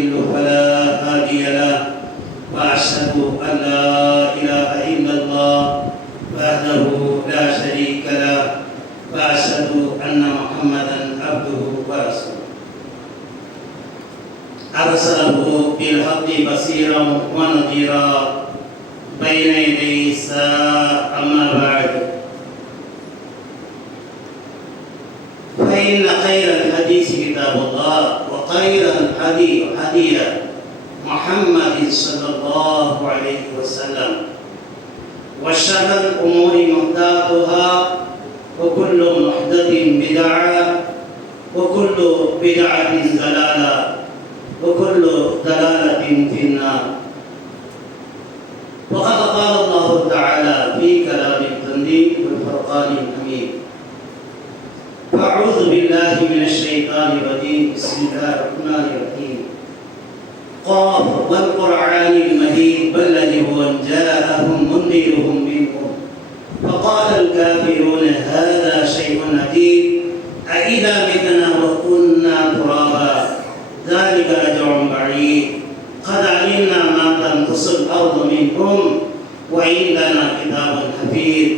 يضلل فلا هادي له وأشهد أن لا إله إلا الله وحده لا شريك له وأشهد أن محمدا عبده ورسوله أرسله بالحق بصيرا ونذيرا بين يدي الساعة أما بعد فإن خير الحديث كتاب الله وخير الهدي هدي محمد صلى الله عليه وسلم وشر الأمور محدثاتها وكل محدث بدعة وكل بدعة ضلالة وكل ضلالة في النار. وقد قال الله تعالى في كلام التنزيل والفرقان الحميد أعوذ بالله من الشيطان الرجيم بسم الله الرحمن الرحيم قاف والقرآن المجيد بل هو جاءهم منذرهم منهم فقال الكافرون هذا شيء عجيب أإذا متنا وكنا ترابا ذلك رجع بعيد قد علمنا ما تنقص الأرض منهم وعندنا كتاب حفيظ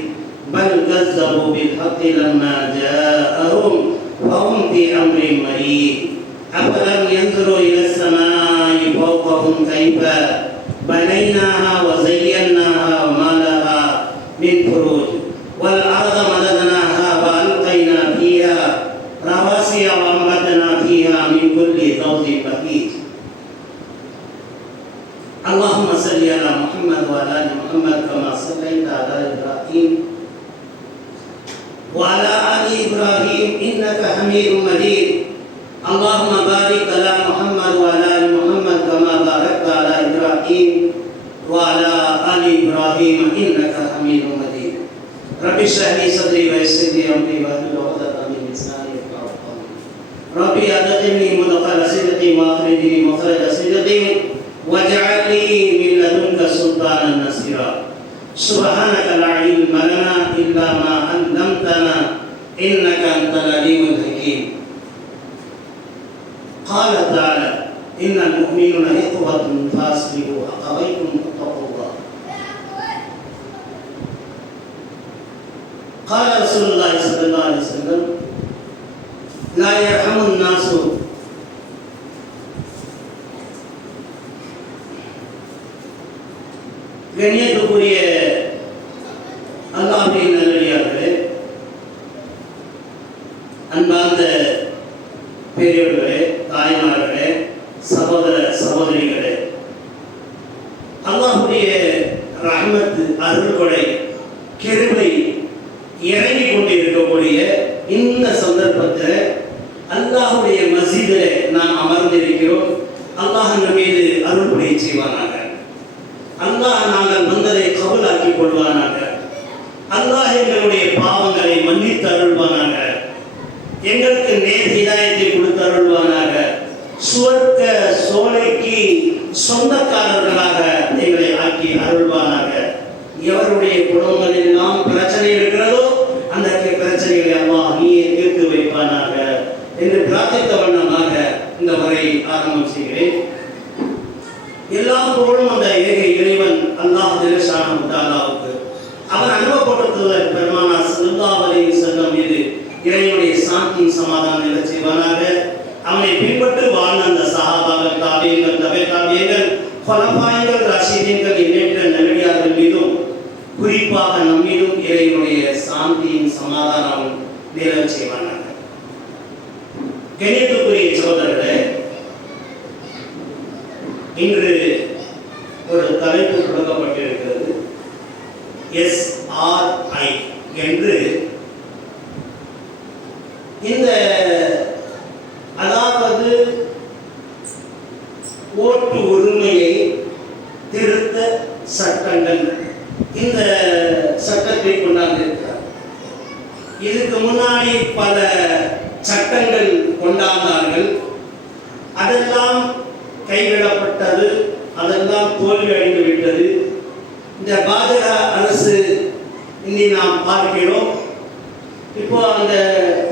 بل كذبوا بالحق لما جاءهم وهم في أمر مريض أفلم ينظروا إلى السماء فوقهم كيف بنيناها وزيناها وما لها من فروج والأرض مددناها وألقينا فيها رواسي وأنبتنا فيها من كل زوج بهيج. اللهم صل على محمد وعلى آل محمد كما صليت على إبراهيم وعلى آل إبراهيم إنك حميد مجيد. اللهم بارك على محمد وعلى آل محمد كما باركت على إبراهيم وعلى آل إبراهيم إنك حميد مجيد. رب اشرح لي صدري ويسر لي أمري واحلل عقدة من لساني يفقهوا قولي. ربي أدخلني مدخل صدق وأخرجني مخرج صدق واجعل لي من لدنك سلطانا نصيرا. سبحانك لا علم لنا إلا ما علمتنا إنك أنت العليم الحكيم. قال تعالى إن المؤمنون إخوة فاصلحوا أخويكم واتقوا الله. قال رسول الله صلى الله عليه وسلم لا يرحم الناس கண்ணியத்துக்குரிய அல்லாஹ்வின் நல்லடியார்களே, அன்பார்ந்த பெரியோர்களே, தாய்மார்களே, சகோதர சகோதரிகளே, அல்லாஹ்வுடைய ரஹ்மத் அருள்கொடை கிருபை இறங்கி கொண்டிருக்கக்கூடிய இந்த சந்தர்ப்பத்தில் அல்லாஹ்வுடைய மஸ்ஜிதிலே நாம் அமர்ந்திருக்கிறோம். அல்லாஹ் நம் மீது அருள்புரிய செய்வானாக. அல்லாஹ் நாங்கள் வந்ததை கபூலாக்கி கொள்வானாக. அல்லாஹ் எங்களுடைய பாவங்களை மன்னித்து அருள்வானாக. எங்களுக்கு நேர் ஹிதாயத்தை கொடுத்து அருள்வானாக. சுவர்க்க சோலைக்கு சொந்தக்காரர்களாக எங்களை ஆக்கி அருள்வானாக. எவருடைய குடும்பங்களில் எல்லாம் பிரச்சனை இருக்கிறதோ அந்த பிரச்சனைகளை அல்லாஹ் நீயே தீர்த்து வைப்பானாக என்று பிரார்த்தித்த வண்ணமாக இந்த முறை ஆரம்பம் செய்கிறேன். எல்லா புகழும் அந்த ஏக இறைவன் அல்லாஹ் ஜல்லஷானஹு தஆலாவுக்கு. அவர் அனுபவப்படுத்துவ பெருமானார் ஸல்லல்லாஹு அலைஹி வஸல்லம் மீது இறைவனுடைய சாந்தி சமாதானம் நிலை செய்வானாக. அவனை பின்பற்றி வாழ்ந்த அந்த சஹாபாக்கள், தாபீன்கள், தபே தாபீன்கள், குலஃபாய்கள், ராஷிதீன்கள் எண்ணற்ற நல்லடியார்கள் மீதும் குறிப்பாக நம் மீதும் இறைவனுடைய சாந்தியின் சமாதானம் நிலை செய்வானாக. கண்ணியத்துக்குரிய சகோதரர்களே, இன்று ஒரு தலைப்பு கொடுக்கப்பட்டிருக்கிறது. SRI என்று. இந்த அதாவது ஓட்டு உரிமையை திருத்த சட்டங்கள், இந்த சட்டத்தை கொண்டாந்திருக்கிறார். இதுக்கு முன்னாடி பல சட்டங்கள் கொண்டாந்தார்கள். அதெல்லாம் கைவிடப்பட்டது, அதெல்லாம் தோல்வி அடைந்து விட்டது. இந்த பாஜக அரசு இனி நாம் பார்க்கிறோம். இப்போ அந்த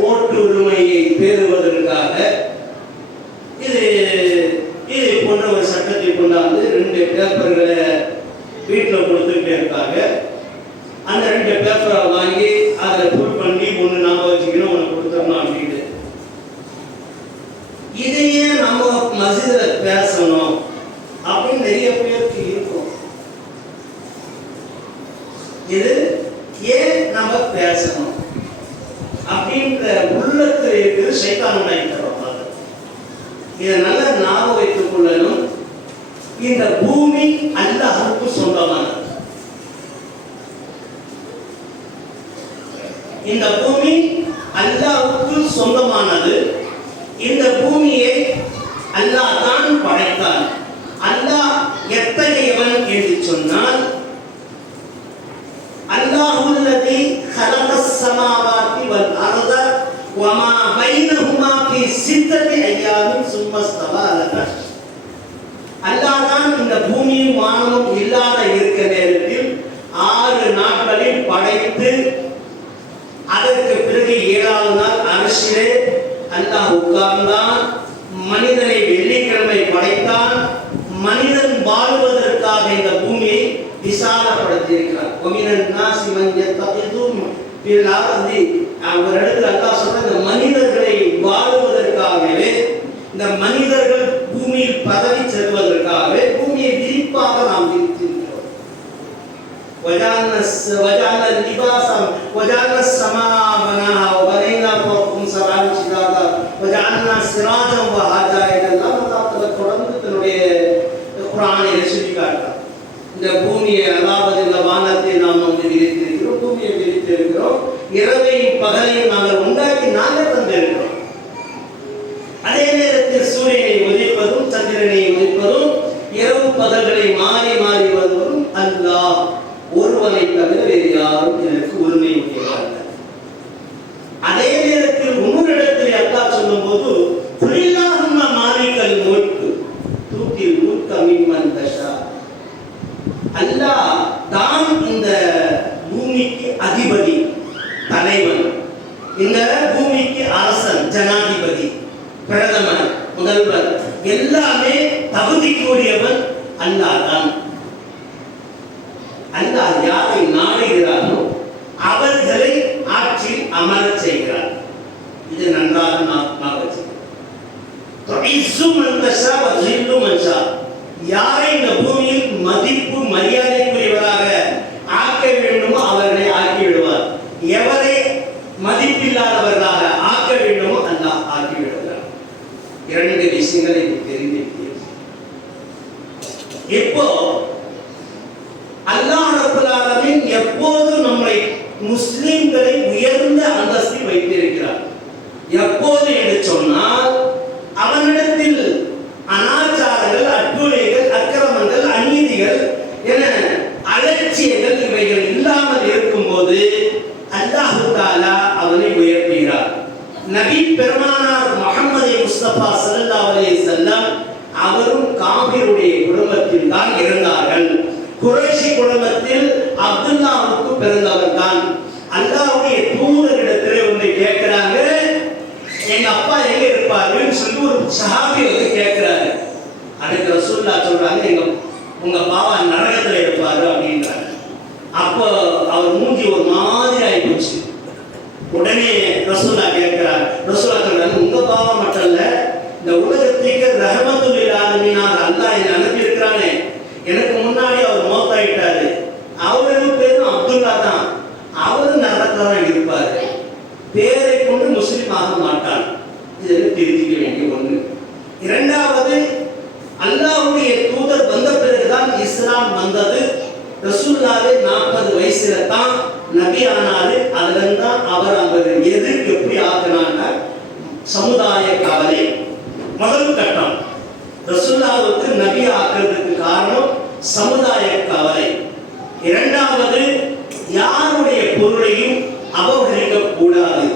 ஓட்டு உரிமையை பெறுவதற்காக இது போன்ற ஒரு சட்டத்தை கொண்டாந்து 2 பேப்பர்களை வீட்டில் கொடுத்துக்கிட்டே இருக்காங்க. அந்த 2 பேப்பரை வாங்கி அதில் புல் பண்ணி ஒன்று நாம வச்சுக்கணும், ஒன்று கொடுத்துடணும் அப்படின்னு. இதையே நம்ம மஸ்ஜிதில் பேசணும் அப்படின்னு நிறைய பேருக்கு இருக்கும். இது ஏன் நம்ம பேசணும் அப்படின்ற உள்ளத்தில் இருக்குது. சைத்தானுடைய தரமாக இதை நல்லா ஞாபகம் வைத்துக் கொள்ளணும். இந்த பூமி அல்லாஹ்வுக்கு சொந்தமானது. இந்த பூமி அல்லாஹ்வுக்கு சொந்தமானது. இந்த பூமியை அல்லாஹ் தான் படைத்தான். அல்லாஹ் எத்தகையவன் என்று சொன்னால், அல்லாஹுல்லதி ஹலகஸ் ஸமாவாதி வல் அர்த வமா பைனஹுமா ஃபீ சித்தத்தி அய்யாமின் சும்ம ஸ்தவா அலல் அர்ஷ். அல்லாஹ் தான் இந்த பூமியும் வானமும் இல்லாத இருக்க நேரத்தில் 6 நாட்களில் படைத்து அதற்கு பிறகு 7வது நாள் அர்ஷிலே அல்லாஹ் உட்கார்ந்தான். மனிதனை வெள்ளிக்கிழமை படைத்தான். மனிதன் வாழ்வதற்காக இந்த பூமியை விசாலப்படுத்தியிருக்கிறார். ஒரு இடத்துல அல்லாஹ் சொல்ற, இந்த மனிதர்களை வாழ்வதற்காகவே, இந்த மனிதர்கள் பூமியில் பதவி செல்வதற்காகவே பூமியை விரிப்பாக நாம் விரித்திருக்கிறோம். وجعلنا اللباس وجعلنا السماء بناها وبنينا فوقكم سبعا شدادا وجعلنا سراجا وهاجا இதெல்லாம் அல்லாஹ் தொடர்ந்து தன்னுடைய குர்ஆனில் சொல்லி காட்டுறார். இந்த பூமியை, அதாவது இந்த வானத்தை நாம் விரித்திருக்கிறோம், பூமியை விரித்திருக்கிறோம். இரவையும் பகலையும் நாங்கள் உண்டாக்கி நாங்கள் தந்திருக்கிறோம். அதே நேரத்தில் சூரியனை உதிப்பதும் சந்திரனை உதிப்பதும் இரவு பகல்களை மாறி மாறி வருவதும் அல்லாஹ் ஒருவனை தவிர வேறு யாரும் எனக்கு உரிமை உடையவர்கள். அதே நேரத்தில் இன்னொரு இடத்தில் அல்லாஹ் சொல்லும் போது, குலில்லாஹும்ம மாலிகல் முல்க் தூத்தில் முல்க மிம்மன் தஷா. அல்லாஹ் தான் இந்த பூமிக்கு அதிபதி, தலைவன். இந்த பூமிக்கு அரசன், ஜனாதிபதி, பிரதமர், முதல்வர், எல்லாமே தகுதிக்குரியவன் அல்லாஹ் தான். அல்லாஹ் யாரை நாடுகிறானோ அவர்களை ஆட்சியில் அமரச் செய்கிறார். இது நன்றாக நாம் வச்சுக்கணும். யாரை இந்த பூமியில் மதிப்பு மரியாதைக்குரியவராக ஆக்க வேண்டுமோ அவர்களை ஆக்கி விடுவார். எவரை மதிப்பில்லாதவர்களாக ஆக்க வேண்டுமோ அல்லாஹ் ஆக்கி விடுவார். 2 விஷயங்களை தெரிந்திருக்கிறேன். இப்போ அல்லாஹ் ரப்பல் ஆலமீன் எப்போது நம்மை முஸ்லிம்களை உயர்ந்த அந்தஸ்தில் வைத்திருக்கிறார். எப்போது என்று சொன்னால், அவனிடத்தில் அனாச்சாரங்கள், அட்டுழிகள், அக்கிரமங்கள், அநீதிகள் என அலட்சியங்கள் இவைகள் இல்லாமல் இருக்கும்போது அல்லாஹ் தஆலா அவனை உயர்த்துகிறார். நபி பெருமானார் முஹம்மது முஸ்தபா ஸல்லல்லாஹு அலைஹி வஸல்லம் அவரும் காபிருடைய குடும்பத்தில் தான் இருந்தார்கள். குறைஷி குடும்பத்தில் அப்துல்லாவுக்கு பிறந்தவர் தான். அல்லாஹ்வுடைய தூதரிடத்தில் ஒன்றை கேட்கிறாங்க, எங்க அப்பா எங்க இருப்பாருன்னு சொல்லி ஒரு சஹாபி வந்து கேட்கிறாரு. அதுக்கு ரசூலுல்லாஹ் சொல்றாங்க, உங்க பாவா நரகத்தில் இருப்பாரு அப்படின்றாங்க. அப்போ அவர் மூஞ்சி ஒரு மாதிரி ஆகி போச்சு. உடனே ரசூலுல்லாஹ் கேட்கிறார். ரசூலுல்லாஹ் சொல்றாங்க, உங்க பாவா மட்டும் இல்ல, இந்த உலகத்துக்கு ரஹ்மத்துல் லில் ஆலமீனாக அல்லாஹ் என்னை அனுப்பி இருக்கிறானே, எனக்கு முன்னாடி அவர் மௌத்தாயிட்டாரு, அவருக்கு பேரும் அப்துல்லா தான், அவரும் நரகத்துல தான் இருப்பாரு, பேரை கொண்டு முஸ்லிம் ஆக மாட்டான். இதெல்லாம் தெரிஞ்சுக்க வேண்டிய ஒன்று. 2வது, அல்லாஹ்வுடைய தூதர் வந்த பிறகுதான் இஸ்லாம் வந்தது. ரசூலுல்லாஹ் 40 வயசுல தான் நபி ஆனாரு. அதுல தான் அவர் எதுக்கு எப்படி ஆக்கினாங்க, சமுதாய கவலை. முதல் கட்டம் ரசூலுல்லாஹ்வுக்கு நபி ஆக்குறதுக்கு காரணம் சமுதாய கவலை. 2வது, யாருடைய பொருளையும் அபகரிக்க கூடாது.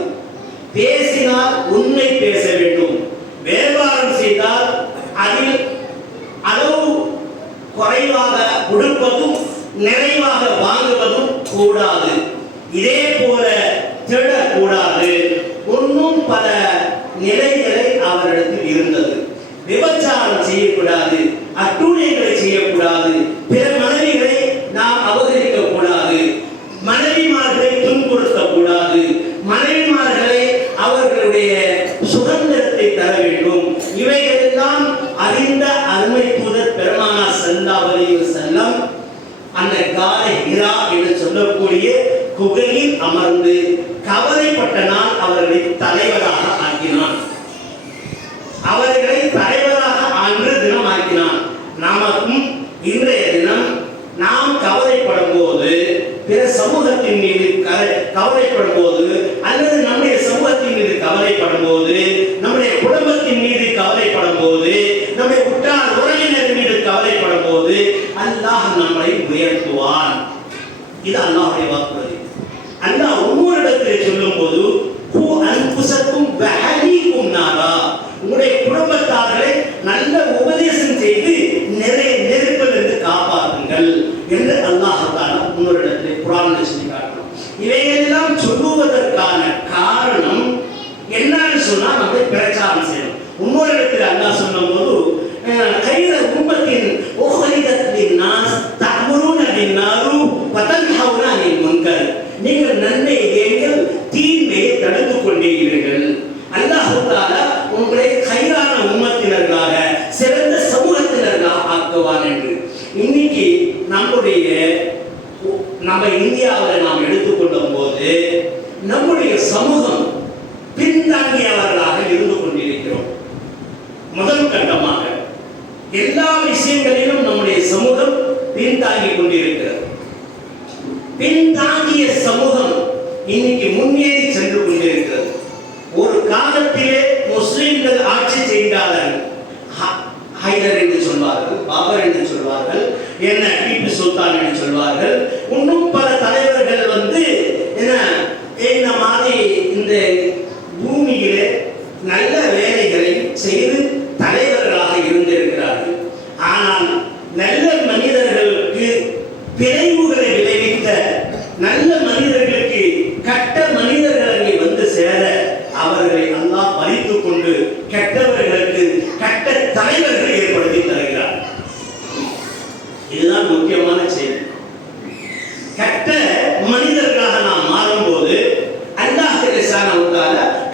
பேசினால் உண்மை பேச வேண்டும். வியாபாரம் செய்தால் அதில் அளவு குறைவாக கொடுப்பதும் நிறைவாக வாங்குவதும் கூடாது. இதே போல திருடக்கூடாது. இன்னும் பல நிலைகளை அவரிடத்தில் இருந்தது. விபச்சாரம் செய்யக்கூடாது, அட்டூழியங்களை செய்யக்கூடாது, பிற மனைவிகளை நாம் அபகரிக்க கூடாது, மனைவிமார்களை துன்புறுத்தக்கூடாது, மனைவிமார்களை அவர்களுடைய சுதந்திரத்தை தர வேண்டும். இவைகளெல்லாம் அறிந்த அருமை தூதர் பெருமானார் ஸல்லல்லாஹு அலைஹி வஸல்லம் அந்த காலை ஹிரா என்று சொல்லக்கூடிய குகையில் அமர்ந்து கவலைப்பட்ட நாள் அவர்களை தலைவராக ஆக்கினான். அவர்களை தலைவராக அன்று தினம் ஆக்கினான். நமக்கும் இன்றைய தினம் நாம் கவலைப்படும் போது, பிற சமூகத்தின் மீது கவலைப்படும் போது, அல்லது நம்முடைய சமூகத்தின் மீது கவலைப்படும் போது, நம்முடைய குடும்பத்தின் மீது கவலைப்படும் போது, நம்முடைய உற்றார் உறவினர் மீது கவலைப்படும் போது அல்லாஹ் நம்மை உயர்த்துவான். இது அல்லாஹ்வுடைய வாக்குறுதி. அல்லாஹ் ஒவ்வொரு இடத்திலே சொல்லும் போது உங்களுடைய குடும்பத்தார்களை நல்ல உபதேசம் செய்து நிறைய நெருப்பிலிருந்து காப்பாற்றுங்கள் என்று அல்லாஹ் தஆலா இன்னொரு இடத்திலே குர்ஆனில் சொல்லி காட்டுறான். இவையெல்லாம் சொல்லுவதற்கான காரணம் என்னன்னு சொன்னா நம்ம பிரச்சாரம் செய்யணும். இன்னொரு இடத்தில் அல்லாஹ் சொன்னபோது கைர உம்மத்தின் உஹரிதத் லின்னாஸ் தஅமுருன பின்னாரூஃப் வ தன்ஹவுன அனில் முன்கர். நீங்கள் நன்மை செய்யுங்கள், தீமையை தடுத்துக் கொண்டே இருங்கள். அல்லாஹ் தஆலா உங்களை கைரான உம்மத்தினர்களாக, சிறந்த சமூகத்தினர்களாக ஆக்குவான் என்று. இன்னைக்கு நம்ம இந்தியாவில் நாம் எடுத்துக்கொள்ளும் போது நம்முடைய சமூகம் பின்தங்கியவர்களாக இருந்து கொண்டிருக்கிறோம். முதல் கட்டமாக எல்லா விஷயங்களிலும் நம்முடைய சமூகம் பின்தாங்கி கொண்டிருக்கிறது. பின்தாங்கிய சமூகம் இன்னைக்கு முன்னேறி சென்று கொண்டிருக்கிறது. ஒரு காலத்திலே முஸ்லிம்கள் ஆட்சி செய்தார்கள். ஹைதர் என்று சொல்வார்கள், பாபர் என்று சொல்வார்கள், என்ன டிபு சுல்தான் என்று சொல்வார்கள். இன்னும் பல தலைவர்கள் இந்த மாதிரி இந்த பூமியிலே நல்ல வேலைகளை செய்து தலைவர்களாக இருந்திருக்கிறார்கள். ஆனால் நல்ல மனிதர்களுக்கு விளைவுகளை விளைவித்த நல்ல மனிதர்களுக்கு கெட்ட மனிதர்கள் அங்கே வந்து சேர அவர்களை அல்லாஹ் பறித்துக் கொண்டு கெட்டவர்களுக்கு கெட்ட தலைவர்களை ஏற்படுத்தி தருகிறார். இதுதான் முக்கியமான செய்தி. கெட்ட மனிதர்களாக நாம் மாறும்போது அல்லாஹ்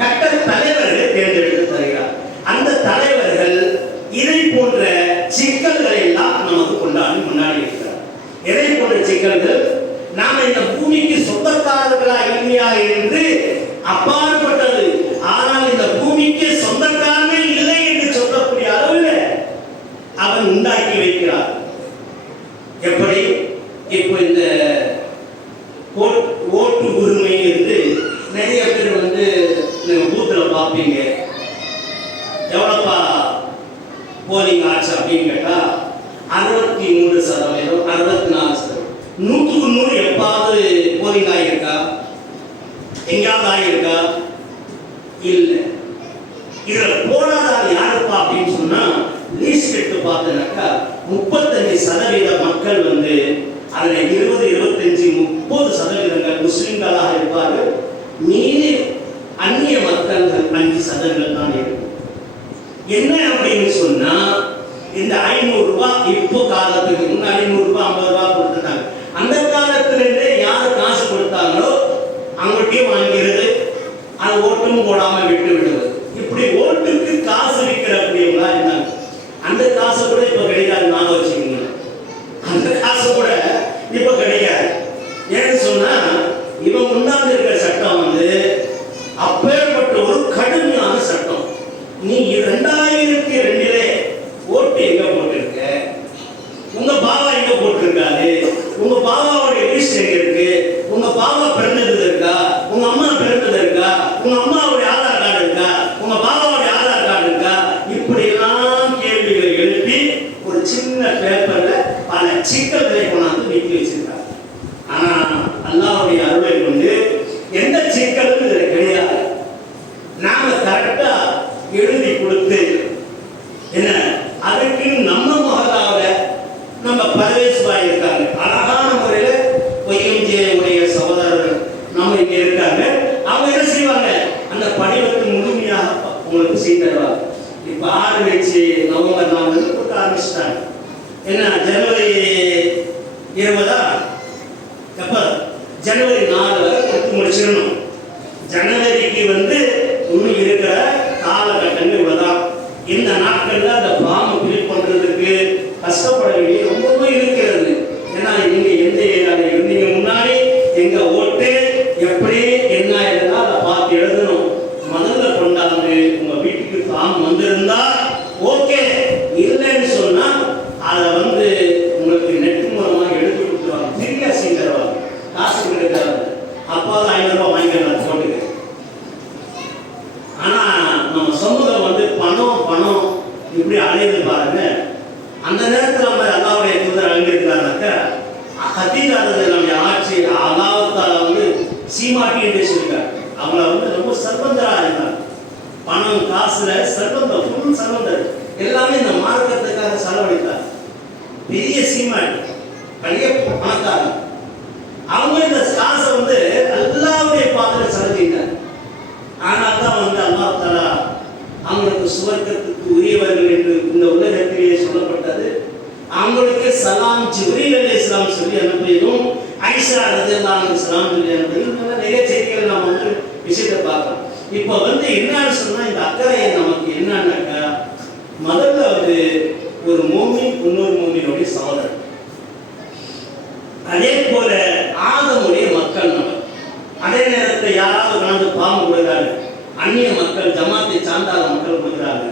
கெட்ட தலைவர்களை தேர்ந்தெடுத்து தருகிறார். அந்த தலைவர்கள் இதை போன்ற சிக்கல்களை எல்லாம் நமக்கு முன்னாடி இருக்கிறார். எதை போன்ற சிக்கல்கள்? நாம் இந்த பூமிக்கு சொந்தக்காரர்களா இல்லையா என்று அப்பாற்பட்டது. ஆனால் இந்த பூமிக்கு சொந்தக்காரனே இல்லை என்று சொல்லக்கூடிய அளவில் அவன் உண்டாக்கி வைக்கிறார். எப்படி? இப்போ இந்த ஓட்டு உரிமை என்று நிறைய பேர் பூத்துல பார்ப்பீங்க. எவ்வளோப்பா போலிங் ஆச்சு அப்படின்னு கேட்டா 63%, 64%, 100க்கு 100 எப்பாவது போலிங் ஆகியிருக்கா? எங்கேயாவது ஆகியிருக்கா? இல்லை. இதில் போராடாத யாருப்பா அப்படின்னு சொன்னா லீஸ்ட் எடுத்து பார்த்தனாக்கா 35% மக்கள் அதில் 20, 25, 30% முஸ்லிம்களாக இருப்பார்கள். மீதி அந்நிய மக்கள்கள் 5% தான் இருக்கும். என்ன அப்படின்னு சொன்னா இந்த 500 ரூபாய் இப்போ காலத்துக்கு முன்னாடி 100 ரூபாய் 50 ரூபாய் கொடுத்துட்டாங்க. அந்த காலத்திலிருந்தே யார் காசு கொடுத்தாங்களோ அவங்கள்ட்டையும் வாங்கிறது, அது ஓட்டும் போடாம விட்டு விடுவது. இப்படி ஓட்டுக்கு காசு விற்கிறவங்களா இருந்தாங்க. அந்த காசு கூட இப்ப கிடைக்காது. நான் வச்சுக்கோங்க, அந்த காசு கூட இப்ப கிடைக்காது. ஏன்னு சொன்னா இவன் முன்னாடி இருக்கிற சட்டம் அப்பேற்பட்ட ஒரு கடுமையான சட்டம். நீ 2002 ஓட்டு எங்க போட்டிருக்க? உங்க பாவா எங்க போட்டிருக்காரு? உங்க பாவாவுடைய லிஸ்ட் எங்க இருக்கு? உங்க பாவா பிறந்தது இருக்கா? உங்க அம்மா பிறந்தது இருக்கா? உங்க அம்மாவுடைய ஆதார் கார்டு இருக்கா? உங்க பாபாவுடைய ஆதார் கார்டு இருக்கா? இப்படி எல்லாம் கேள்விகளை எழுப்பி ஒரு சின்ன பேப்பர்ல பல சிக்கல்களை கொண்டாந்து நீக்கி வச்சிருக்காங்க. ஆனா அல்லாஹ்வுடைய அருளை கொண்டு எந்த சிக்கலும் இதுல கிடையாது. நாம கரெக்டா எழுதி கொடுத்து அதுக்கு நம்ம மகளாவில நம்ம பரவேஷ் பாய் இருக்காங்க. அழகான முறையில ஒய்எம்ஜே சகோதரர் நம்ம இங்க இருக்காங்க. அவங்க என்ன செய்வாங்க? அந்த படிவத்தை முழுமையாக உங்களுக்கு செய்து தருவாங்க. இப்போ ஆரம்பிச்சு நவம்பர் 4 கொடுக்க ஆரம்பிச்சிட்டாங்க. என்ன ஜனவரி 20 எப்போ ஜனவரி 4 வரை கொடுத்து முடிச்சிடணும். ஜனவரிக்கு இன்னும் இருக்கிற காலகட்டங்கள் இவ்வளோதான். இந்த நாட்களில் அந்த ஃபார்மை ஃபில் பண்ணுறதுக்கு கஷ்டப்பட வேண்டிய ரொம்பவே இருக்கிறது. ஏன்னா நீங்கள் எந்த ஏரியாவில் இருந்தீங்க, முன்னாடி எங்கள் ஓட்டு எப்படி என்ன இதெல்லாம் அதை பார்த்து எழுதணும். முதல்ல கொண்டாந்து உங்கள் வீட்டுக்கு ஃபார்ம் வந்திருந்தா ஓகே, இல்லைன்னு சொன்னால் அதை உங்களுக்கு நெட் மூலமாக எடுத்து கொடுத்துருவாங்க. ஃப்ரீயாக செஞ்சு தருவாங்க, காசு கிடைக்காது. அப்போ 500 ரூபா வாங்கிக்கலாம் போட்டுக்கு. ஆனால் நம்ம சமூகம் பணம் இப்படி அலையுது பாருங்க. அந்த நேரத்தில் நம்ம அல்லாவுடைய தூதர் அழிஞ்சிருக்காருனாக்கா கத்தீராது நம்முடைய ஆட்சி அல்லாஹ்தால சீமாட்டி என்று சொல்லியிருக்காரு. அவங்கள ரொம்ப செல்வந்தராக இருந்தாங்க. பணம் காசுல செல்வந்தர், ஃபுல் செல்வந்தர், எல்லாமே இந்த மார்க்கத்துக்காக செலவழித்தார். பெரிய சீமாட்டி, பெரிய பணக்காரங்க. அவங்க இந்த காசை அல்லாஹ்வுடைய பாதையில் செலவழித்தார். ஆனால் தான் அல்லாஹ்தால அவங்களுக்கு சுவர்க்கத்துக்கு உரியவர்கள் என்று இந்த உலகத்திலேயே சொல்லப்பட்டது. அவங்களுக்கு சலாம் ஜிப்ரீல் அலைஹிஸ்ஸலாம் சொல்லி அனுப்பியதும், ஐஷா ரலியல்லாஹு அன்ஹா சலாம் சொல்லி அனுப்பியதும், நிறைய செய்திகள் நாம் விஷயத்தை பார்க்கலாம். இப்போ என்னன்னு சொன்னா, இந்த அக்கறையை நமக்கு என்னன்னாக்கா, முதல்ல ஒரு மூமின் இன்னொரு மூமினுடைய சகோதரர். அதே போல ஆதமுடைய மக்கள் நம்ம. அதே நேரத்தில் யாராவது பாம்பு கொடுக்குறாங்க, அந்நிய மக்கள், ஜமாத்தை சார்ந்தாத மக்கள் கொடுக்குறாங்க,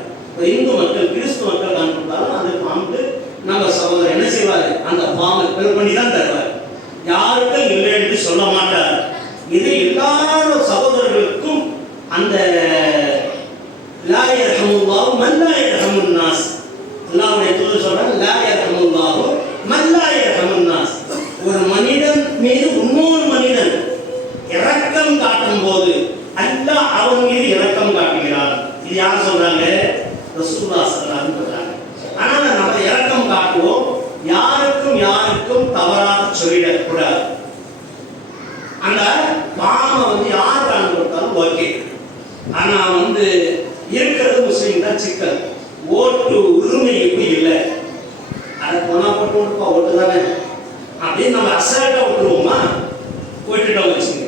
இந்து மக்கள், கிறிஸ்துவ மக்கள் தான் கொடுத்தாலும் அந்த பாம்பு நம்ம சகோதரர் என்ன செய்வார், அந்த பாம்பை பெரு பண்ணி தான் தருவார். யாருக்கும் இல்லை என்று சொல்ல மாட்டார். இது எல்லா சகோதரர்களுக்கும் அந்த லா யர்ஹமுல்லாஹு மன் லா யர்ஹமுன் நாஸ். அல்லாஹ்வுடைய தூதர் சொல்றாங்க, லா யர்ஹமுல்லாஹு மன் லா யர்ஹமுன் நாஸ். ஒரு மனிதன் மீது இன்னொரு மனிதன் இரக்கம் காட்டும் போது அல்லாஹ் அவன் மீது இரக்கம் காட்டுகிறார். இது யார் சொல்றாங்க? ரசூலுல்லாஹ் ஸல்லல்லாஹு அலைஹி வஸல்லம் சொல்றாங்க. ஆனால் நம்ம இரக்கம் காட்டுவோம், யாருக்கும் தவறாக சொல்லிடக்கூடாது. அந்த பாவம் யாருக்கு அனுப்பிட்டாலும் ஓகே. ஆனா இருக்கிறது முஸ்லீம் தான் சிக்கல். ஓட்டு உரிமை இப்போ இல்லை. அதை போனா போட்டு விட்டுப்பா, ஓட்டு தானே அப்படின்னு நம்ம அசால்ட்டா விட்டுருவோமா? போட்டுட்டோம் வச்சுங்க.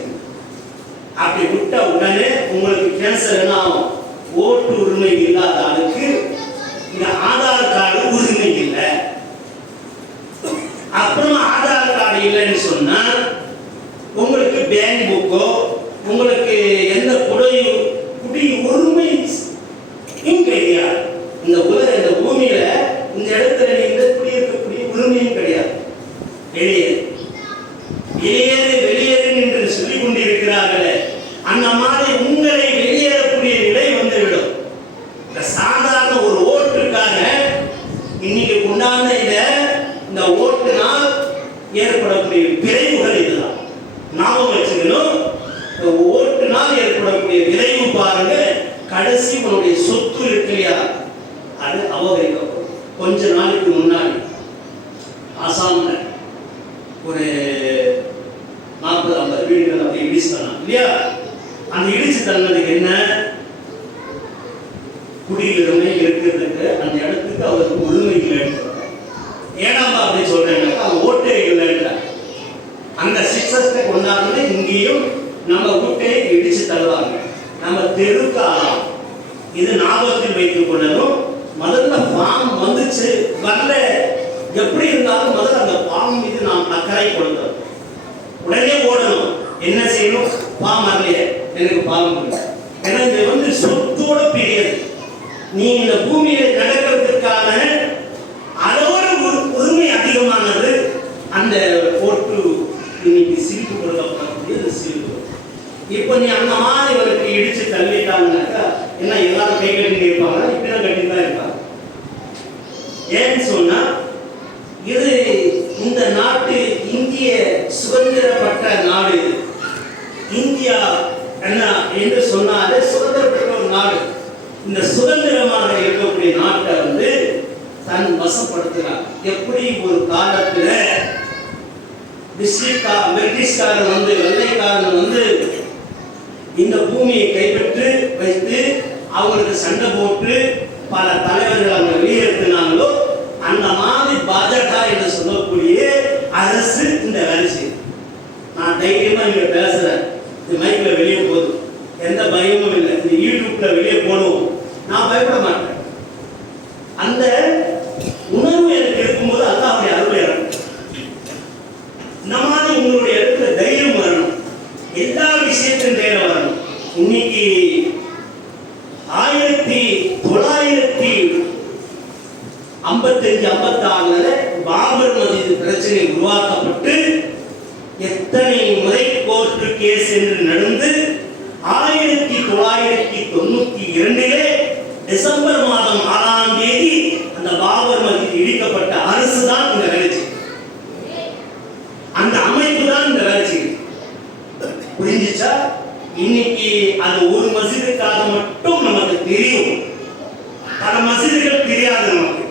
அப்படி விட்ட உடனே உங்களுக்கு கேன்சர் என்ன ஆகும்? ஓட்டு உரிமை இல்லாத ஆளுக்கு இந்த ஆதார் கார்டு உரிமை இல்லை. அப்புறமா ஆதார் கார்டு இல்லைன்னு சொன்னா உங்களுக்கு பேங்க் புக்கோ, உங்களுக்கு எந்த குடி உரிமை கிடையாது. இந்த உலக இந்த பூமியில இந்த இடத்துல நீங்க குடியிருக்கக்கூடிய உரிமையும் கிடையாது. வெளியேறு என்று சொல்லிக் கொண்டிருக்கிறார்களே, அந்த மாதிரி உங்களை வெளியேறக்கூடிய நிலை வந்துவிடும். இந்த சாதாரண ஒரு ஓட்டுக்காக இன்னைக்கு உண்டான இந்த ஓட்டுனால் ஏற்படக்கூடிய விளைவுகள் இதுதான். ஞாபகம் வச்சுக்கணும். இந்த ஓட்டுனால் ஏற்படக்கூடிய விளைவு பாருங்க, கடைசி உன்னுடைய சொத்து இருக்கு இல்லையா, அது அபகரிக்கப்படும். கொஞ்ச நாளைக்கு முன்னாடி ஆசாம்ல ஒரு 40-50 வீடுகள் அப்படி இடிச்சு தரலாம் இல்லையா? அந்த இடிச்சு தந்ததுக்கு என்ன, குடியுரிமை இருக்கிறதுக்கு அந்த இடத்துக்கு அவருக்கு உரிமை இல்லைன்னு சொல்றாங்க. ஏடாம்பா அப்படி சொல்றேன்னாக்கா அவங்க ஓட்டே இல்லைன்ற அந்த சிக்ஸஸ்ட கொண்டாடுறது. இங்கேயும் நம்ம வீட்டை இடிச்சு தருவாங்க, நம்ம தெருக்கு ஆகலாம். இது ஞாபகத்தில் வைத்துக் கொள்ளணும். முதல்ல ஃபார்ம் வந்துச்சு வரல, எப்படி இருந்தாலும் முதல்ல அந்த ஃபார்ம் மீது நாம் அக்கறை கொடுத்தோம். உடனே ஓடணும். என்ன செய்யணும்? ஃபார்ம் வரலையே, எனக்கு ஃபார்ம் கொடுங்க. ஏன்னா இது சொத்தோட பெரியது. நீ இந்த பூமியில நடக்கிறதுக்கான அதோட உரிமை அதிகமானது. அந்த ஓட்டு இன்னைக்கு சிரிப்பு கொடுக்கப்படக்கூடிய சிரிப்பு. இப்போ நீ அந்த மாதிரி உனக்கு இடிச்சு தள்ளிட்டாங்கன்னாக்கா என்ன எல்லாரும் கை கட்டி இருப்பாங்க, இப்படிதான் கட்டி தான் இருப்பாங்க. ஏன்னு சொன்னா இது இந்த நாட்டு இந்திய சுதந்திரப்பட்ட நாடு. இந்தியா என்ன என்று சொன்னாலே சுதந்திரப்பட்ட ஒரு நாடு. இந்த சுதந்திரமாக இருக்கக்கூடிய நாட்டை தன் வசப்படுத்துகிறார். எப்படி ஒரு காலத்துல பிரிட்டிஷ்காரன் வெள்ளைக்காரன் இந்த பூமியை கைப்பற்றி வைத்து அவங்களுக்கு சண்டை போட்டு பல தலைவர்கள் அவங்க வெளியேற்றினாங்களோ அந்த மாதிரி பாஜக என்று சொல்லக்கூடிய அரசு இந்த வேலை செய்யும். நான் தைரியமா இங்க பேசுறேன், இது மைக்ல வெளியே போதும், எந்த பயமும் இல்லை, இது யூடியூப்ல வெளியே போடுவோம், நான் பயப்பட மாட்டேன். அந்த உணர்வு எனக்கு இருக்கும்போது அல்லாஹ்வுடைய அருள் இறங்கும். இந்த மாதிரி உங்களுடைய இடத்துல தைரியம் வரணும், எல்லா விஷயத்தின் பேர வரணும். இன்னைக்கு 1955-56 பாபர் மஸ்ஜித் பிரச்சனை உருவாக்கப்பட்டு எத்தனை முறை கோர்ட்டு கேஸ் என்று நடந்து 1992 டிசம்பர் மாதம் 6ஆம் தேதி அந்த பாபர் மஸ்ஜித் இடிக்கப்பட்ட அரசு தான் இந்த வேலை, அந்த அமைப்பு தான் இந்த வேலை செய்யுது. புரிஞ்சுச்சா? இன்னைக்கு அது ஒரு மஸ்ஜிதுக்காக மட்டும் நமக்கு தெரியும், பல மஸ்ஜிதுகள் தெரியாது. நமக்கு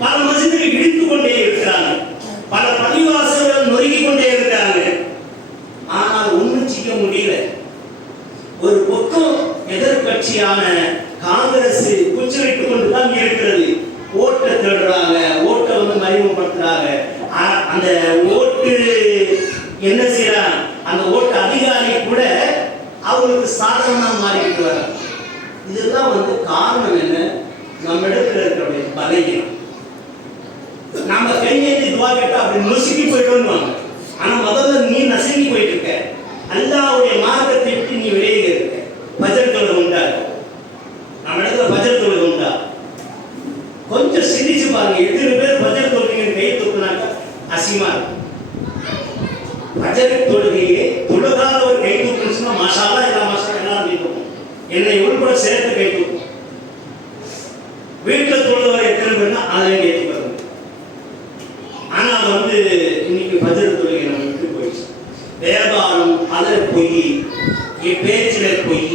பல மஸ்ஜிதுகள் இடித்துக் கொண்டே இருக்கிறாங்க, பல பள்ளிவாசல்கள் நொறுக்கிக் கொண்டே இருக்கிறாங்க. ஆனால் ஒன்றும் செய்ய முடியல. ஒரு பக்கம் எதிர்கட்சியான காங்கிரஸ் குச்சரிட்டுக் கொண்டுதான் இருக்கிறது. ஓட்டை தேடுறாங்க, ஓட்டை மறைமுகப்படுத்துறாங்க. அந்த ஓட்டு என்ன செய்யறாங்க, அந்த ஓட்டு அதிகாரி கூட அவங்களுக்கு சாதகமா மாறிக்கிட்டு வர. இதெல்லாம் காரணம் என்ன? நம்ம இடத்துல இருக்கிற பலகீனம். நம்ம கையெழுத்து துவா கேட்டா அப்படி நொசுக்கி போயிடுவாங்க. ஆனா முதல்ல நீ நசுங்கி போயிட்டு இருக்க, அல்லாஹ்வுடைய மார்க்கத்தை விட்டு நீ வெளியே இருக்க. பஜர் தொழுகை உண்டா? நம்ம இடத்துல பஜர் தொழுகை உண்டா? கொஞ்சம் சிந்திச்சு பாருங்க, எத்தனை பேர் பஜர் தொழுகைன்னு கை தூக்குனாக்கா அசிமா இருக்கும். பஜர் தொழுகையே தொழுகாத ஒரு கை தூக்குன்னு மாஷா அல்லாஹ் இல்ல மாஷா எல்லாரும் கை தூக்கும், என்னை உள்பட சேர்த்து கை தூக்கும். வீட்டில் தொழுதவர் எத்தனை பேர்னா அதையும் கை தூக்குறாங்க. ஆனா இன்னைக்கு பஜர் தொழுகை நம்ம விட்டு போயிடுச்சு. வியாபாரம் அதில் பொய், பேச்சில பொய்,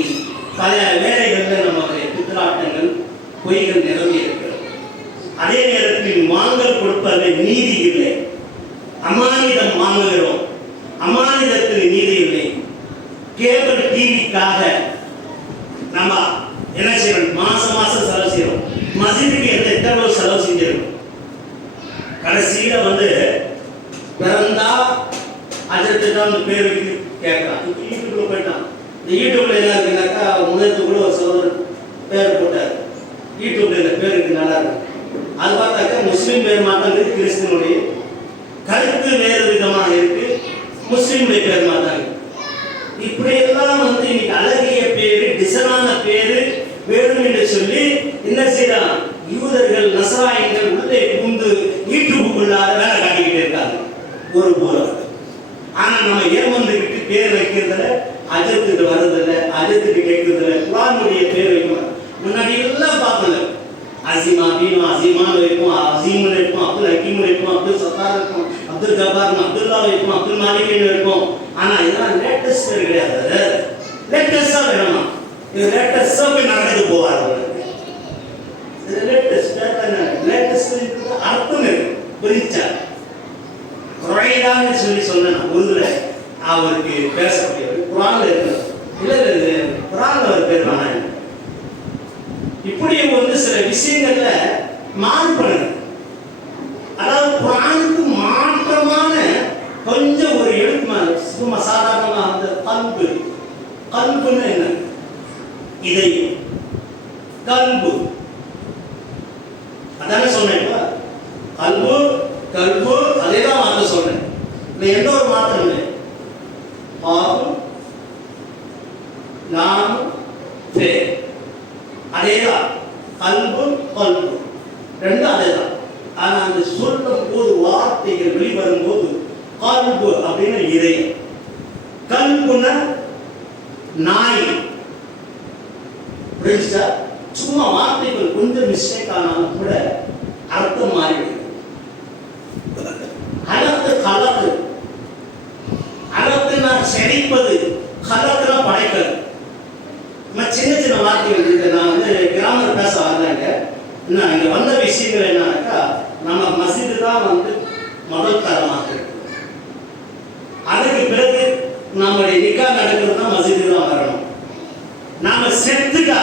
பல வேலைகளில் நம்மளுடைய பித்தலாட்டங்கள் பொய்கள் நிரம்பி இருக்கிறது. அதே நேரத்தில் வாங்கல் கொடுப்பதில் நீதி இல்லை, அமானிதம் வாங்குகிறோம், அமானிதத்தில் நீதி இல்லை. கேபிள் டிவிக்காக நம்ம என்ன செய்யறோம்? மாசம் செலவு செய்யறோம். மஸ்ஜிதுக்கு எவ்வளவு செலவு செஞ்சிருக்கோம். கடைசியில பிறந்தா அஜத்துதான் பேர் வைக்க கேட்கறான். இப்போ யூடியூப்ல போயிட்டான். இந்த யூடியூப்ல என்ன இருக்குனாக்கா முதலுக்கு கூட ஒரு சோதர் பேர் போட்டார். யூடியூப்ல இந்த பேருக்கு நல்லா இருக்கு. அது பார்த்தாக்கா முஸ்லீம் பேர் மாட்டாங்க, கிறிஸ்தனுடைய கருத்து வேறு விதமாக இருக்கு, முஸ்லீமுடைய பேர் மாட்டாங்க. இப்படி எல்லாம் இன்னைக்கு அழகிய பேரு, டிசனான பேரு வேணும் என்று சொல்லி என்ன செய்யறான்? யூதர்கள் நசராயங்கள் உள்ளே புகுந்து யூடியூபுக்குள்ளார வேலை காட்டிக்கிட்டு இருக்காங்க ஒரு போலம். ஆனா நம்ம ஏமாந்துக்கிட்டு பேர் வைக்கிறதுல, அஜத்துக்கு வர்றதில்ல, அஜத்துக்கு கேட்கறதில்ல, குர்ஆனுடைய பேர் வைக்கணும். முன்னாடி எல்லாம் பார்க்கல, அசீமா பீனோ அசீமான் வைப்போம், அசீமுன் வைப்போம், அப்துல் ஹக்கீம் வைப்போம், அப்துல் சத்தார் வைப்போம், அப்துல் ஜப்பார், அப்துல்லா வைப்போம், அப்துல் மாலிக் வைப்போம். ஆனா இதெல்லாம் லேட்டஸ்ட் பேர் கிடையாது. லேட்டஸ்டா வேணுமா? இது லேட்டஸ்டா போய் நடந்து போவாரு. இது லேட்டஸ்ட் லேட்டஸ்ட் அர்த்தம் இருக்கு. புரிஞ்சா? குறைதான்னு சொல்லி சொன்ன உருதுல அவருக்கு பேசக்கூடியவர் குர்ஆன்ல இருக்கு. இல்ல குர்ஆன்ல ஒரு பேர் வேணாம். இப்படி சில விஷயங்கள்ல மாறுபடுது. அதாவது குர்ஆனுக்கு மாற்றமான கொஞ்சம் ஒரு எழுத்து சும்மா சாதாரணமா அந்த கல்புன்னு என்ன? இதை கல்பு அதானே சொன்னேன். கல்பு அதே தான் மாற்ற சொன்னேன். எந்த ஒரு மாற்றம் இல்லை. நாம் அதேதான். கல்பு ரெண்டும் அதேதான். ஆனா அந்த சொல்லும் போது வார்த்தைகள் வெளிவரும் போது கல்பு அப்படின்னு இதயம், கல்புன்னா நாய். புரிஞ்சா? சும்மா வார்த்தைகள் கொஞ்சம் மிஸ்டேக் ஆனாலும் கூட அர்த்தம் மாறிவிடும். அலத்துனா செழிப்பது, கலத்துனா படைப்பது. சின்ன சின்ன வார்த்தைகள். நான் கிராமர் பேச வரலங்க. இங்க வந்த விஷயங்கள் என்னன்னாக்கா, நம்ம மஸ்ஜிது தான் முதல் தரமாக இருக்கு. அதுக்கு பிறகு நம்முடைய நிக்கா நடக்கிறது தான் மஸ்ஜிது தான் வரணும். நாம செத்துட்டா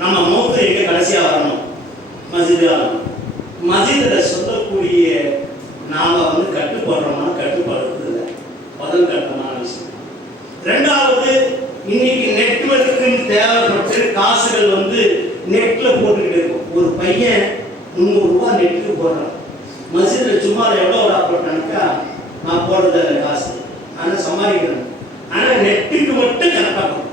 நம்ம மௌத்து எங்க கடைசியா வரணும்? மஸ்ஜித் வரணும். மஸ்ஜிதில் சொல்லக்கூடிய நாம கட்டுப்படுறோம்னா கட்டுப்படுறது இல்லை. முதல் கட்டமான விஷயம். ரெண்டாவது, இன்னைக்கு நெட்வொர்க்குன்னு தேவைப்பட்டு காசுகள் நெட்ல போட்டுக்கிட்டு இருக்கும். ஒரு பையன் 300 ரூபாய் நெட்டுக்கு போடுறான். மஸ்ஜிதில் சும்மா எவ்வளோ போட்டானுக்கா நான் போடுறது இல்லை காசு, ஆனால் சம்பாதிக்கிறேன். ஆனால் நெட்டுக்கு மட்டும் கரெக்டாக போடும்.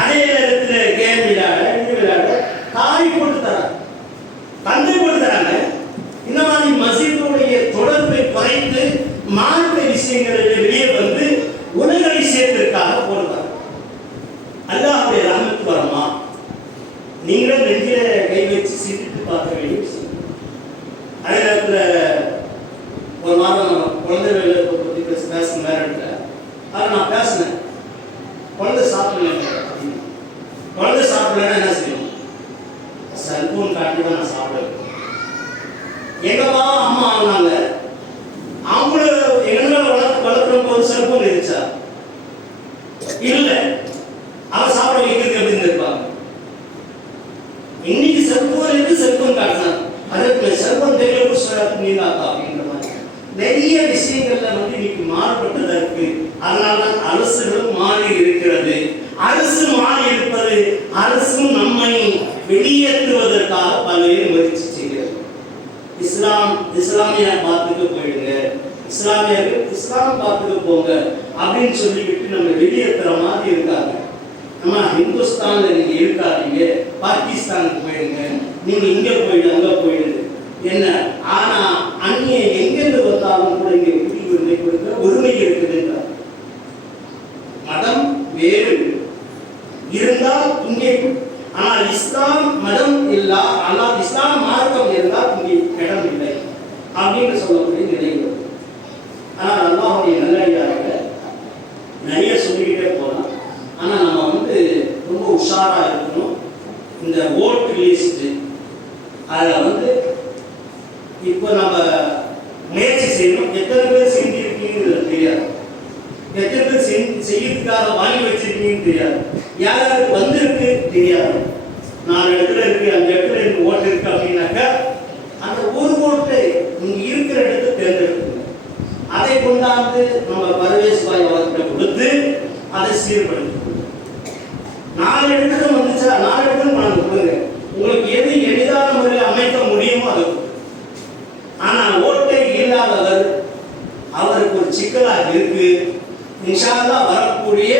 அதே நேரத்தில் கேம் விளையாட இது விளையாட காய் போட்டு தராங்க, தந்தை போட்டு தராங்க. இந்த மாதிரி மஸ்ஜிதுடைய தொடர்பை குறைத்து மார்க்க விஷயங்களில் வெளியே உலக விஷயத்திற்காக போடுவாங்க. அல்லாஹ்வுடைய ரஹ்மத் வருமா? நீங்களும் நெஞ்சில கை வச்சு சிந்தித்து பார்க்க வேண்டிய விஷயம். அதே நேரத்தில் ஒரு மாதம் நம்ம குழந்தைகளை பற்றி பேசணும் வேற இடத்துல. அதை நான் பேசினேன். குழந்தை சாப்பிடல, குழந்தை சாப்பிடலன்னா என்ன செய்யணும்? செல்போன் காட்டி தான் நான் சாப்பிடுவேன். எங்கப்பா அம்மா ஆனாங்க, அவங்கள எங்களை வளர்க்குற போது செல்போன் இருந்துச்சா? இல்லை. அவன் சாப்பிட வைக்கிறது அப்படின்னு இருப்பாங்க. இன்னைக்கு செல்போன் இருக்கு, செல்போன் காட்டினாங்க. அதற்கு செல்போன் தெரியல நீதாக்கா அப்படின்ற மாதிரி நிறைய விஷயங்கள்ல இன்னைக்கு மாறுபட்டதா இருக்கு. அதனால்தான் அரசுகளும் மாறி இருக்கிறது. அரசு மாறி இருப்பது, அரசும் நம்மை வெளியேற்றுவதற்காக பல்வேறு முயற்சி செய்கிறது. இஸ்லாமிய பார்த்துக்க போயிடுங்க, இஸ்லாம் பார்த்துக்க போங்க அப்படின்னு சொல்லிக்கிட்டு நம்ம வெளியேற்றுற மாதிரி இருக்காங்க. நம்ம ஹிந்துஸ்தான்ல நீங்க இருக்காதீங்க, பாகிஸ்தானுக்கு போயிடுங்க, நீங்க இங்க போயிடு அங்க போயிடுது என்ன. ஆனா அந்நிய எங்கிருந்து வந்தாலும் கூட இங்க குடியுரிமை கொடுக்க உரிமை இருக்குதுன்றார். மதம் வேறு இருந்தால் இங்கே, ஆனால் இஸ்லாம் மதம் இல்லா, ஆனால் இஸ்லாம் மார்க்கம் இருந்தால் இங்கே இடம் இல்லை அப்படின்னு சொல்லக்கூடிய நிலைகள். ஆனால் அல்லாஹ்வுடைய நல்லடியார்களை நிறைய சொல்லிக்கிட்டே போகலாம். ஆனால் நம்ம ரொம்ப உஷாரா இருக்கணும். இந்த ஓட்டு லிஸ்ட் அதில் இப்போ நம்ம முயற்சி செய்யணும். எத்தனை பேர் செஞ்சிருக்கீங்கிறது தெரியாது, எத்தனை பேர் செய்யறதுக்காக வாங்கி வச்சிருக்கீங்கன்னு தெரியாது, யாராருக்கு வந்திருக்கு தெரியாது. 4 இடத்துல இருக்கு, 5 இடத்துல இருக்கு ஓட்டு இருக்கு அப்படின்னாக்கா அந்த ஒரு ஓட்டை நீங்க இருக்கிற இடத்தை தேர்ந்தெடுக்கணும். அதை கொண்டாந்து நம்ம பர்வேஸ் பாய் அவர்கிட்ட கொடுத்து அதை சீர்படுத்தணும். 4 இடத்துல வந்துச்சா 4 இடத்துல நாங்கள் கொடுங்க, உங்களுக்கு எது எளிதான முறையில் அமைக்க முடியுமோ அது. ஆனால் ஓட்டை இல்லாதவர் அவருக்கு ஒரு சிக்கலாக இருக்கு. இன்ஷா அல்லாஹ் வரக்கூடிய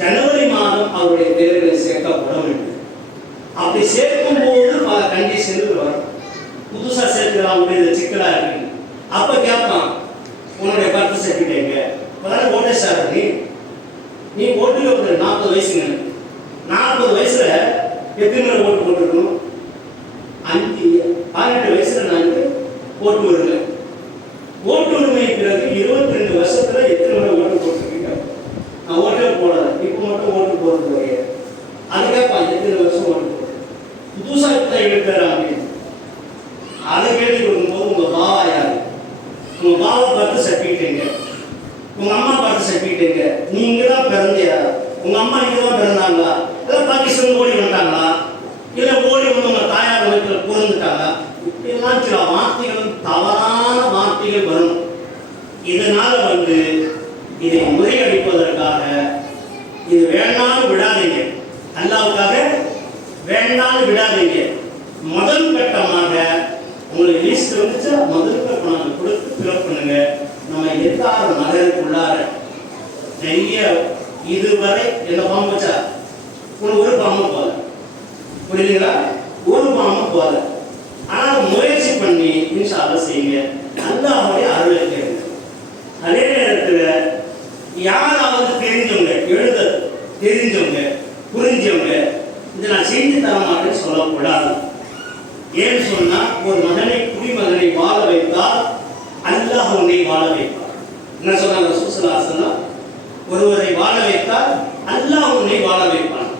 ஜனவரி மாதம் அவருடைய தேர்தலில் சேர்க்கப்பட வேண்டும். அப்படி சேர்க்கும் போது பல கண்டிஷன்கள் வரும். புதுசா சேர்க்கிறாங்க சிக்கலா இருக்கு. அப்ப கேட்பான், உன்னுடைய பர்த் சர்டிஃபிகேட் ஓட்டே சார் நீ ஓட்டுல ஒரு 40 வயசுங்க, 40 வயசுல எத்தனை ஓட்டு போட்டுருக்கணும்? 18 வயசுல நான் ஓட்டு வருங்க. ஓட்டு உரிமை பிறகு 22 வருஷத்துல எத்தனை முறை ஓட்டு போட்டுருக்கீங்க? நான் ஓட்டே போடல, இப்போ மட்டும் ஓட்டு போடுறது வரைய. அதுக்கேப்பா எத்தனை வருஷம் ஓட்டு போடுறது? புதுசா எடுத்தாரா அப்படின்னு அதை கேள்வி கொடுக்கும்போது உங்க பாவா யாரு, உங்க பாவா பார்த்து சர்டிஃபிகேட்டுங்க, உங்க அம்மா பார்த்து சர்டிஃபிகேட்டுங்க, நீங்க தான் பிறந்தியா, உங்க அம்மா இங்க தான் பிறந்தாங்களா, இல்லை பாகிஸ்தான் ஓடி வந்துட்டாங்களா, இல்லை ஓடி வந்து உங்க தாயார் வயிற்றில் பிறந்துட்டாங்க. இப்படிலாம் சில வார்த்தைகள் தவறான வார்த்தைகள் வரும். இதனால இதை முறையடிப்பதற்காக இது வேண்டாலும் விடாதீங்க, அல்லாவுக்காக வேண்டாலும் விடாதீங்க. முதல் கட்டமாக உங்களுக்கு லிஸ்ட் வந்துச்சா முதல் கட்டமாக கொடுத்து ஃபில்அப் பண்ணுங்க. நம்ம எத்தார நகருக்குள்ளார நிறைய இதுவரை என்ன பாம்பு வச்சா ஒரு பாம்பு போல, புரியுதுங்களா? ஒரு பாம்பு போல. ஆனால் முயற்சி பண்ணி இன்ஷா அல்லாஹ் செய்யுங்க. அல்லாஹ்வுடைய அருளை கேளுங்க. அதே நேரத்தில் யாராவது தெரிஞ்சவங்க, எழுத தெரிஞ்சவங்க, புரிஞ்சவங்க இதை நான் செஞ்சு தர மாட்டேன்னு சொல்லக்கூடாது. ஏன்னு சொன்னா ஒரு மகனை குடிமகனை வாழ வைத்தால் அல்லாஹ் உன்னை வாழ வைப்பார். என்ன சொன்னாங்க ரசூலுல்லாஹ்? ஒருவரை வாழ வைத்தால் அல்லாஹ் உன்னை வாழ வைப்பான்.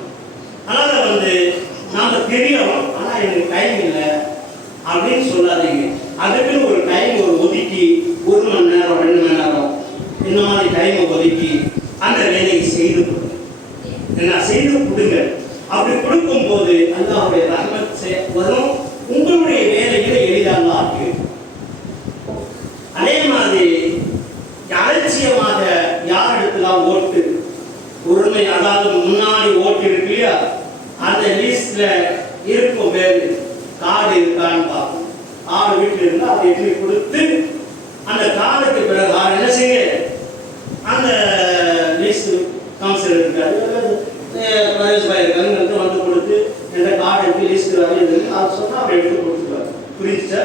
அதனால நாம தெரியறோம், ஆனா எனக்கு டைம் இல்லை அப்படின்னு சொல்லாதீங்க. அதுக்குன்னு ஒரு டைம் ஒதுக்கி 1 மணி நேரம் 2 மணி நேரம் இந்த மாதிரி டைமை ஒதுக்கி அந்த வேலையை செய்து கொடுங்க. என்ன செய்து கொடுங்க. அப்படி கொடுக்கும் போது அல்லாஹ்வுடைய ரஹ்மத் வரும், உங்களுடைய வேலைகளை எளிதாக ஆக்கி. அதே மாதிரி அலட்சியமாக யார் இடத்துலாம் ஓட்டு உரிமை, அதாவது முன்னாடி ஓட்டு இருக்கு இல்லையா, அந்த லிஸ்ட்ல இருக்கும் பேரு கார்டு இருக்கான்னு பார்ப்போம். ஆறு வீட்டில் இருந்தால் அதை எப்படி கொடுத்து அந்த கார்டுக்கு பிறகு ஆறு என்ன செய்ய அந்த லிஸ்ட் கவுன்சிலர் இருக்காரு வந்து கொடுத்து எந்த கார்டு எடுத்து லிஸ்ட் வரையுது அது சொன்னால் அவர் எடுத்து கொடுத்துருவாரு. புரிஞ்சுச்சா?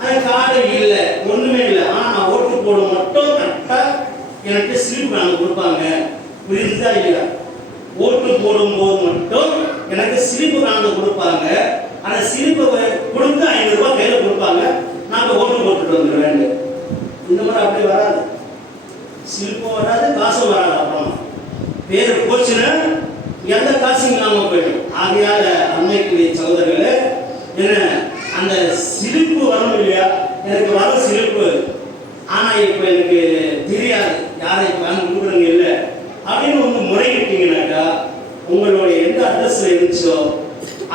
அந்த கார்டு இல்லை, ஒன்றுமே இல்லை, ஆனால் நான் ஓட்டு போட மட்டும் கரெக்டாக எனக்கு ஸ்லிப் நாங்கள் கொடுப்பாங்க. புரிஞ்சுதா இல்லையா? ஓட்டு போடும்போது மட்டும் எனக்கு ஸ்லிப்பு நாங்கள் கொடுப்பாங்க. அந்த ஸ்லிப்பை கொடுத்து 500 ரூபாய் கையில் கொடுப்பாங்க, நாங்கள் ஓட்டு போட்டுட்டு வந்துடுவேன். இந்த மாதிரி அப்படி வராது, ஸ்லிப்பும் வராது, காசும் வராது. அப்புறம் பேர் போச்சுன்னா எந்த காசும் இல்லாமல் போயிடும். ஆகையால அன்னைக்குரிய சகோதரர்களே, என்ன அந்த சிலிப்பு வரணும் இல்லையா, எனக்கு வர சிலிப்பு, ஆனால் இப்போ எனக்கு தெரியாது யாரை இப்போ வாங்கி கொடுக்குறங்க இல்லை அப்படின்னு வந்து முறையிட்டீங்கன்னாக்கா உங்களுடைய எந்த அட்ரஸில் இருந்துச்சோ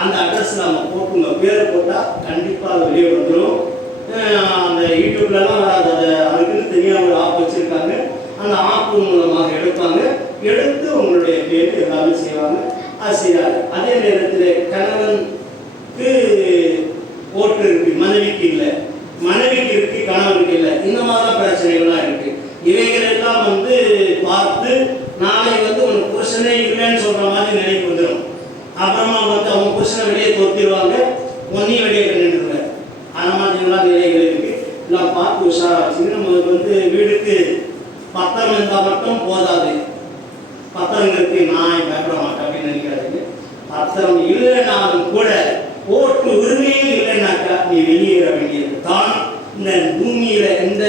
அந்த அட்ரஸில் நம்ம போட்டுங்க. பேரை போட்டால் கண்டிப்பாக அது வெளியே வந்துடும். அந்த யூடியூப்லலாம் வராது, அதை அதுக்குன்னு தனியாக ஒரு ஆப் வச்சுருக்காங்க. அந்த ஆப்பு மூலமாக எடுப்பாங்க, எடுத்து உங்களுடைய பேர் எல்லாமே செய்வாங்க. அது செய்யாது. அதே நேரத்தில் கணவனுக்கு ஓட்டு இருக்கு, மனைவிக்கு இல்லை, மனைவிக்கு இருக்கு, கணவனுக்கு இல்லை. இந்த மாதிரிலாம் பிரச்சனைகள்லாம் இருக்கு. இவைகள் எல்லாம் வந்து பார்த்து நாளை வந்து உனக்கு புருஷனே இல்லைன்னு சொல்ற மாதிரி நினைப்பு வந்துடும். அப்புறமா வந்து அவங்க புருஷனை வெளியே தோத்திடுவாங்க, ஒன்னையும் வெளியே கண்டுடுவாங்க. அந்த மாதிரிலாம் நிலைகள் இருக்கு. எல்லாம் பார்த்து உஷாரா வச்சுங்க. நம்ம வந்து வீடுக்கு பத்திரம் இருந்தால் மட்டும் போதாது. பத்திரங்களுக்கு நான் பயப்பட மாட்டேன் அப்படின்னு நினைக்காதீங்க. பத்திரம் இல்லைனாலும் கூட ஓட்டு உரிமையே இல்லைன்னாக்கா நீ வெளியேற வேண்டியது தான். இந்த பூமியில இந்த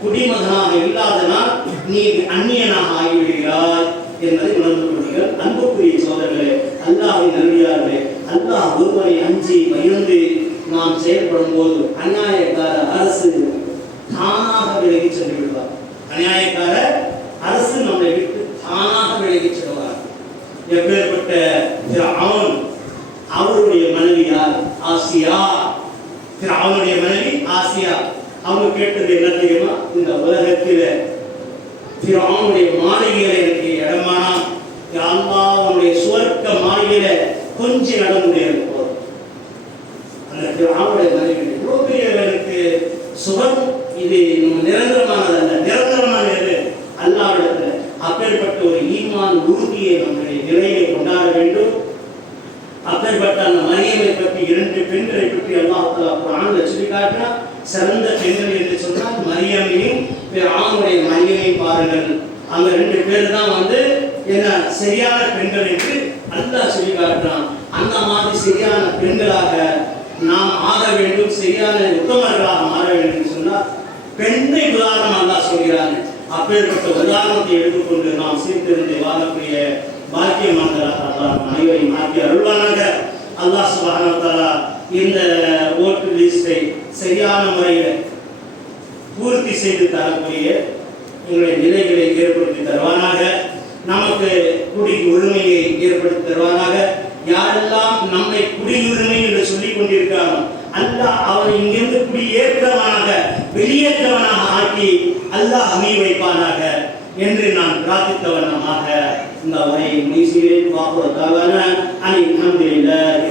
குடிமகனாக இல்லாதனால் நீ அந்நியனாக ஆகிவிடுகிறாய் என்பதை உணர்ந்து கொள்ளுங்கள். அன்புக்குரிய சோதரர்களே, அல்லாஹ்வின் நல்லடியார்களே, அல்லாஹ் ஒருவரை அஞ்சி பயந்து நாம் செயல்படும் போது அநியாயக்கார அரசு தானாக விலகி சென்று விடுவார். அநியாயக்கார அரசு நம்மை விட்டு தானாக விலகி செல்வார். எப்பேற்பட்ட ஃபிரௌன், அவருடைய மனைவி யார்? ஆசியா. ஃபிரௌனுடைய மனைவி ஆசியா. அவங்க கேட்டது என்ன தெரியுமா? இந்த உலகத்தில் ஃபிரௌனுடைய மாளிகையில எனக்கு இடமானா அல்லாஹ் உன்னுடைய சுவர்க்க மாளிகையில கொஞ்சம் இடம் முடியாது போதும். அந்த ஃபிரௌனுடைய மனைவி இவ்வளவு பெரிய எனக்கு சுகம், இது நிரந்தரமானது அல்ல, நிரந்தரமானது அல்லாஹ்விடத்துல. அப்பேற்பட்ட ஒரு ஈமான் உறுதியை நம்முடைய நிலையை கொண்டாட வேண்டும். அப்பேற்பட்ட அந்த மரியமை பற்றி 2 பெண்களை பற்றி அல்லாஹ் தஆலா குர்ஆன்ல சொல்லி காட்டினா, சிறந்த பெண்கள் என்று சொன்னால் மரியமையும் ஃபிரௌனுடைய மரியமையும் பாருங்கள். அந்த 2 பேர் தான் வந்து என்ன சரியான பெண்கள் என்று அல்லாஹ் சொல்லி காட்டுறான். அந்த மாதிரி சரியான பெண்களாக நாம் ஆக வேண்டும், சரியான உத்தமர்களாக மாற வேண்டும் என்று சொன்னால் பெண்ணை உதாரணம் அல்லாஹ் சொல்கிறாங்க. அப்பேற்பட்ட உதாரணத்தை எடுத்துக்கொண்டு நாம் சீர்திருந்தி வாழக்கூடிய பாக்கியமானதாக அல்லாஹ் அனைவரையும் ஆக்கி அருள்வானாக. அல்லாஹ் சுப்ஹானஹு வ தஆலா இந்த ஓட்டு லிஸ்டை சரியான முறையில் பூர்த்தி செய்து தரக்கூடிய எங்களுடைய நிலைகளை ஏற்படுத்தி தருவானாக. நமக்கு குடி உரிமையை ஏற்படுத்தி தருவானாக. யாரெல்லாம் நம்மை குடியுரிமை என்று சொல்லிக் கொண்டிருக்கிறானோ அல்லாஹ் அவனை இங்கிருந்து குடியேற்றவனாக வெளியேற்றவனாக ஆக்கி அல்லாஹ் அமைய வைப்பானாக என்று நான் பிரார்த்தித்தவனமாக இந்த உரையை முடிக்கிறேன். வாக்குறுதிக்காக அல்ஹம்துலில்லாஹ்.